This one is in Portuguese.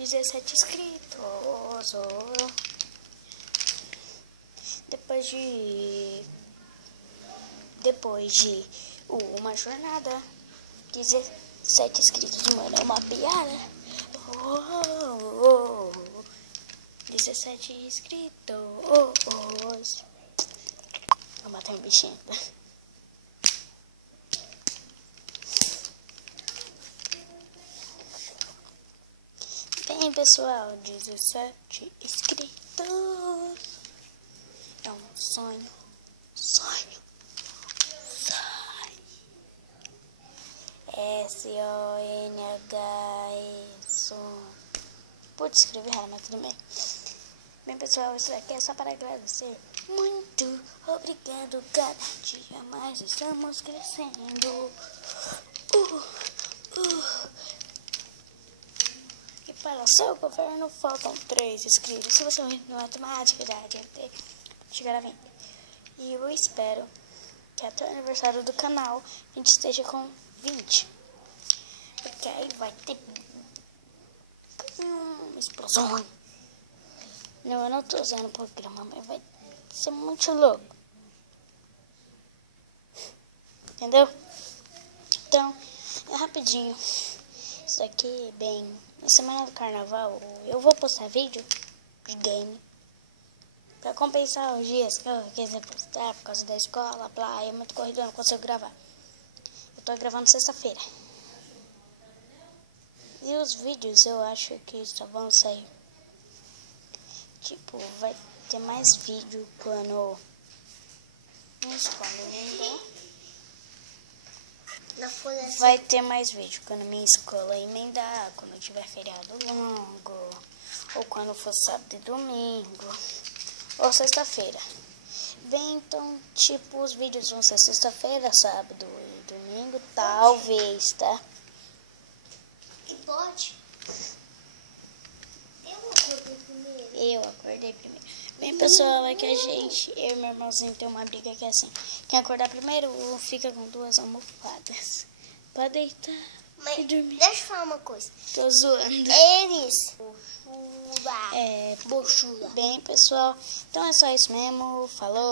17 inscritos. Depois de uma jornada, 17 inscritos, mano, é uma piada. 17 inscritos. Vou matar um bichinho. Bem, pessoal, 17 inscritos. É um sonho. SONHS. Pude escrever errado, mas tudo bem. Bem, pessoal, isso daqui é só para agradecer. Muito obrigado, cada dia mais estamos crescendo. E para o seu governo faltam 3 inscritos. Se você não é matemática, já adiantei chegar a 20. E eu espero que até o aniversário do canal a gente esteja com 20. Porque aí vai ter explosão. Não, eu não tô usando o programa, mas vai ser muito louco. Entendeu? Então, é rapidinho. Isso aqui, bem, na semana do carnaval, eu vou postar vídeo de game. Pra compensar os dias que eu quis postar por causa da escola, blá, é muito corrido, eu não consigo gravar. Eu tô gravando sexta-feira. E os vídeos eu acho que só vão sair. Tipo, vai ter mais vídeo quando minha escola emendar. Vai ter mais vídeo quando minha escola emendar, quando tiver feriado longo, ou quando for sábado e domingo, ou sexta-feira. Bem, então, tipo, os vídeos vão ser sexta-feira, sábado e domingo, talvez, tá? E pode? Eu acordei primeiro. Bem, pessoal, é que a gente, eu e meu irmãozinho, tem uma briga que é assim. Quem acordar primeiro fica com 2 almofadas pra deitar e dormir. Deixa eu falar uma coisa. Tô zoando. Eles. Bem, pessoal, então é só isso mesmo. Falou.